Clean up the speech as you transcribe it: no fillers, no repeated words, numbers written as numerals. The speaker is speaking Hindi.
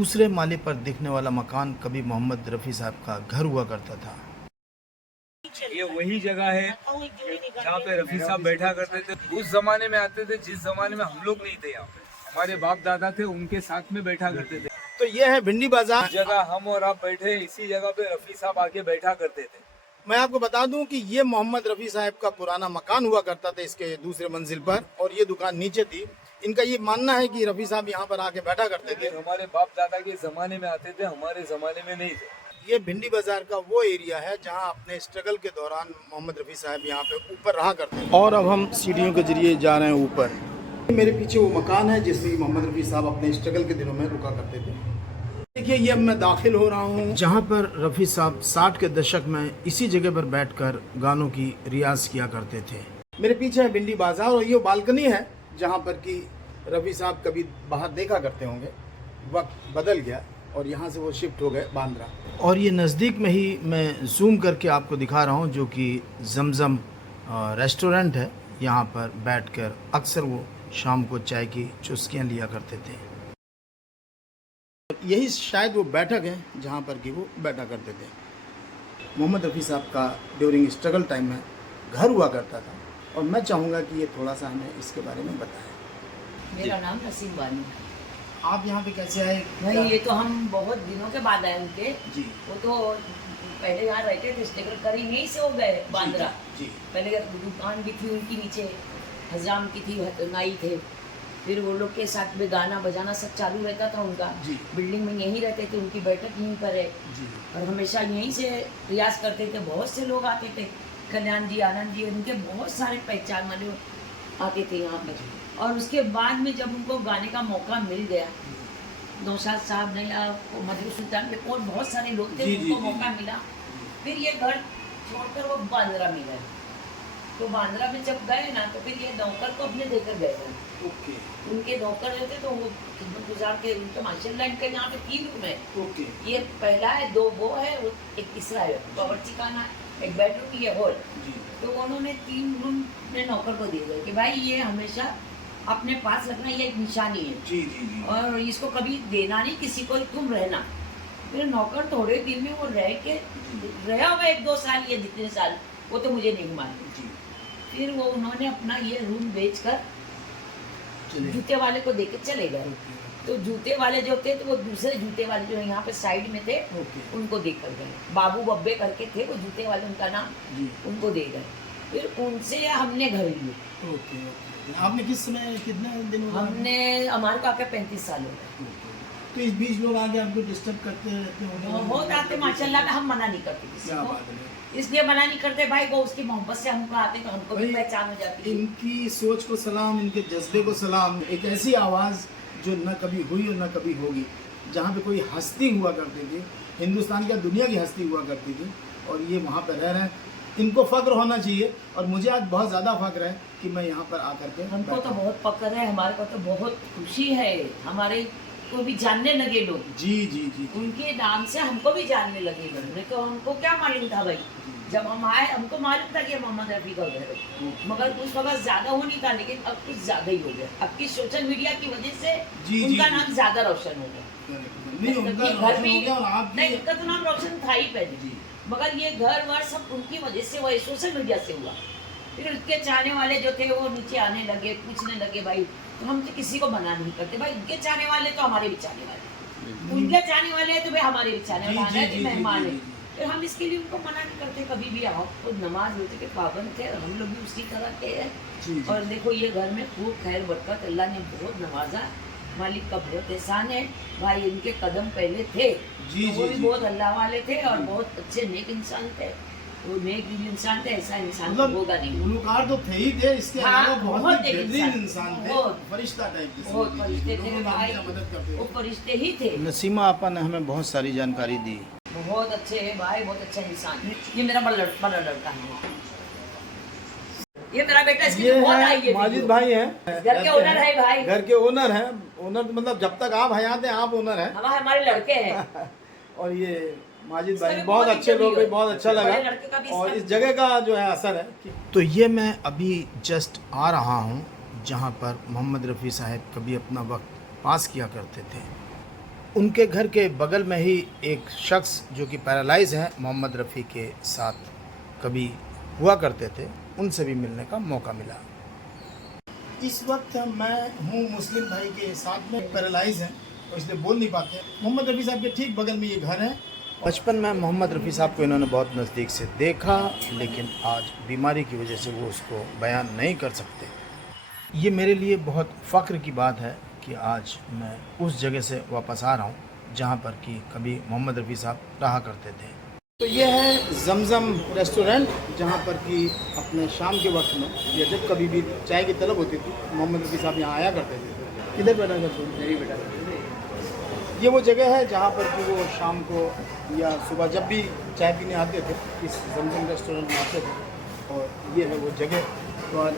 दूसरे माले पर दिखने वाला मकान कभी मोहम्मद रफ़ी साहब का घर हुआ करता था। ये वही जगह है जहाँ पे रफी साहब बैठा करते थे। उस जमाने में आते थे जिस जमाने में हम लोग नहीं थे। यहाँ पे हमारे बाप दादा थे, उनके साथ में बैठा करते थे। तो ये है भिंडी बाजार। इस जगह हम और आप बैठे, इसी जगह पे रफी साहब आके बैठा करते थे। मैं आपको बता दूं कि ये मोहम्मद रफ़ी साहब का पुराना मकान हुआ करता था इसके दूसरे मंजिल पर, और ये दुकान नीचे थी। इनका ये मानना है कि रफ़ी साहब यहाँ पर आके बैठा करते थे। हमारे बाप दादा के जमाने में आते थे, हमारे जमाने में नहीं थे। ये भिंडी बाजार का वो एरिया है जहाँ अपने स्ट्रगल के दौरान मोहम्मद रफ़ी साहब यहाँ पे ऊपर रहा करते हैं। और अब हम सीढ़ियों के जरिए जा रहे हैं ऊपर। मेरे पीछे वो मकान है जिसमें मोहम्मद रफ़ी साहब अपने स्ट्रगल के दिनों में रुका करते थे। देखिए, ये अब मैं दाखिल हो रहा हूँ जहाँ पर रफ़ी साहब 60 के दशक में इसी जगह पर बैठकर गानों की रियाज किया करते थे। मेरे पीछे है भिंडी बाजार और ये बालकनी है जहाँ पर कि रफ़ी साहब कभी बाहर देखा करते होंगे। वक्त बदल गया और यहाँ से वो शिफ्ट हो गए बांद्रा। और ये नज़दीक में ही मैं जूम करके आपको दिखा रहा हूँ जो कि जमजम रेस्टोरेंट है। यहाँ पर बैठकर अक्सर वो शाम को चाय की चुस्कियाँ लिया करते थे। यही शायद वो बैठक है जहाँ पर कि वो बैठा करते थे। मोहम्मद रफ़ी साहब का ड्यूरिंग स्ट्रगल टाइम में घर हुआ करता था और मैं चाहूँगा कि ये थोड़ा सा हमें इसके बारे में बताएं। मेरा नाम नसीम बानी है। आप यहाँ पे कैसे आए? नहीं, ये तो हम बहुत दिनों के बाद आए उनके। जी। वो तो पहले यहाँ रहते थे, स्ट्रगल करी नहीं से हो गए बांद्रा। जी। पहले दुकान भी थी उनकी नीचे, हजाम की थी, नाई थे। फिर वो लोग के साथ में गाना बजाना सब चालू रहता था उनका। जी। बिल्डिंग में यहीं रहते थे, उनकी बैठक यहीं पर है। जी। और हमेशा यहीं से रियाज करते थे। बहुत से लोग आते थे, कल्याण जी, आनंद जी, उनके बहुत सारे पहचान वाले आते थे यहाँ पर। और उसके बाद में जब उनको गाने का मौका मिल गया, नौशाद साहब ने या मधु सुल्तान के और बहुत सारे लोग थे, उनको मौका मिला। फिर ये घर छोड़कर वो बांद्रा में गए। तो बांद्रा में जब गए ना, तो फिर ये नौकर को अपने देकर गए। ओके। उनके नौकर जो थे तो वो खिदमत गुजार के, उनके माशाल्लाह इनके यहाँ पे 3 रूम है। ओके। ये पहला है, 2 वो है, एक तीसरा है, बावर्ची खाना, एक बेडरूम, ये हॉल। तो उन्होंने 3 रूम अपने नौकर को दिए गए कि भाई ये हमेशा अपने पास रखना, ये एक निशानी है। जी जी जी। और इसको कभी देना नहीं किसी को, तुम रहना। मेरे नौकर थोड़े दिन में वो रह के रहा हुआ 1-2 साल, ये जितने साल वो तो मुझे नहीं मालूम। फिर वो उन्होंने अपना ये रूम बेचकर जूते वाले को देके चले गए। तो जूते वाले जो थे, तो वो दूसरे जूते वाले जो यहाँ पे साइड में थे, उनको देकर गए। बाबू बब्बे करके थे वो जूते वाले, उनका नाम, उनको दे गए। फिर उनसे हमने घर लिए। ओके। आपने किस समय कितने दिन हो गए? हमने, हमारे को आके 35 साल हो गए। तो इस बीच लोग आगे आपको डिस्टर्ब करते रहते होंगे? बहुत आते माशाल्लाह, हम मना नहीं करते किसी क्या को। बात है। इसलिए मना नहीं करते भाई, वो उसकी मोहब्बत से हमको आते तो हमको भी पहचान हो जाती है। इनकी सोच को सलाम, इनके जज्बे को सलाम। एक ऐसी आवाज़ जो न कभी हुई और न कभी होगी, जहाँ पे कोई हस्ती हुआ करती थी, हिंदुस्तान की दुनिया की हस्ती हुआ करती थी, और ये वहाँ पर रह रहे हैं। इनको फ़ख्र होना चाहिए, और मुझे आज बहुत ज़्यादा फ़ख्र है कि मैं यहाँ पर आकर के, हमको तो बहुत फ़ख्र है, हमारे को तो बहुत खुशी है। हमारे को भी जानने लगे लोग। जी जी जी। उनके नाम से हमको भी जानने लगे लोग। नहीं तो हमको क्या मालूम था भाई, जब हम आए हमको मालूम था कि मोहम्मद रफ़ी का घर है, मगर उस वक्त ज़्यादा हो नहीं था, लेकिन अब कुछ ज़्यादा ही हो गया। अब की सोशल मीडिया की वजह से उनका नाम ज़्यादा रोशन हो गया। नहीं, उनका घर भी नहीं, उनका तो नाम रोशन था ही पहले, मगर ये घर वर सब उनकी वजह से हुआ, सोशल मीडिया से हुआ। फिर उसके चाहने वाले जो थे वो नीचे आने लगे, पूछने लगे भाई। तो हम तो किसी को मना नहीं करते भाई, उनके चाहने वाले तो हमारे भी चाहने वाले, उनके चाहने वाले हैं तो भाई हमारे भी चाहने वाले, मेहमान है। फिर हम इसके लिए उनको मना नहीं करते कभी भी। आओ तो नमाज रोजे के पाबंद थे, हम लोग भी उसी तरह के हैं। और देखो ये घर में खूब खैर बरकत, अल्लाह ने बहुत नवाजा, मालिक का बहुत एहसान है। भाई इनके कदम पहले थे, वो भी बहुत अल्लाह वाले थे और बहुत अच्छे नेक इंसान थे। वो नेक इंसान थे, ऐसा इंसान मतलब होगा नहीं। गुलकार तो थे ही थे, इसके अलावा बहुत ही नेक बेहतरीन इंसान थे, बहुत फरिश्ता टाइप के। बहुत फरिश्ते थे भाई, मदद करते वो फरिश्ते ही थे। नसीमा आपा ने हमें बहुत सारी जानकारी दी। बहुत अच्छे है भाई, बहुत अच्छा इंसान है। ये मेरा बड़ा लड़का है, ये मेरा बेटा, इसकी ये बहुत है आई है माजिद वीडियो। भाई हैं, घर के ओनर है भाई। घर के ओनर हैं। ओनर तो मतलब जब तक आप हयात हैं आप ओनर हैं। हम हमारे लड़के हैं। और ये माजिद इसका भाई भी बहुत बहुत अच्छे लोग, इंटरव्यू है। बहुत अच्छा बड़े लगा, लड़के का भी और इसका इस जगह का जो है असर है। तो ये मैं अभी जस्ट आ रहा हूँ जहाँ पर मोहम्मद रफ़ी साहब कभी अपना वक्त पास किया करते थे। उनके घर के बगल में ही एक शख्स जो कि पैरालाइज हैं, मोहम्मद रफ़ी के साथ कभी हुआ करते थे, उनसे भी मिलने का मौका मिला। इस वक्त मैं हूँ मुस्लिम भाई के साथ में, पैरालाइज हैं और इसलिए बोल नहीं पाते। मोहम्मद रफ़ी साहब के ठीक बगल में ये घर है। बचपन में मोहम्मद रफ़ी साहब को इन्होंने बहुत नज़दीक से देखा, लेकिन आज बीमारी की वजह से वो उसको बयान नहीं कर सकते। ये मेरे लिए बहुत फ़ख्र की बात है कि आज मैं उस जगह से वापस आ रहा हूँ जहाँ पर कि कभी मोहम्मद रफ़ी साहब रहा करते थे। तो ये है ज़मज़म रेस्टोरेंट, जहाँ पर कि अपने शाम के वक्त में या जब कभी भी चाय की तलब होती थी, मोहम्मद रफ़ी साहब यहाँ आया करते थे। किधर बैठा करते थे? यही बैठा करते थे। ये वो जगह है जहाँ पर कि वो शाम को या सुबह जब भी चाय पीने आते थे, इस ज़मज़म रेस्टोरेंट में आते थे, और ये है वो जगह। तो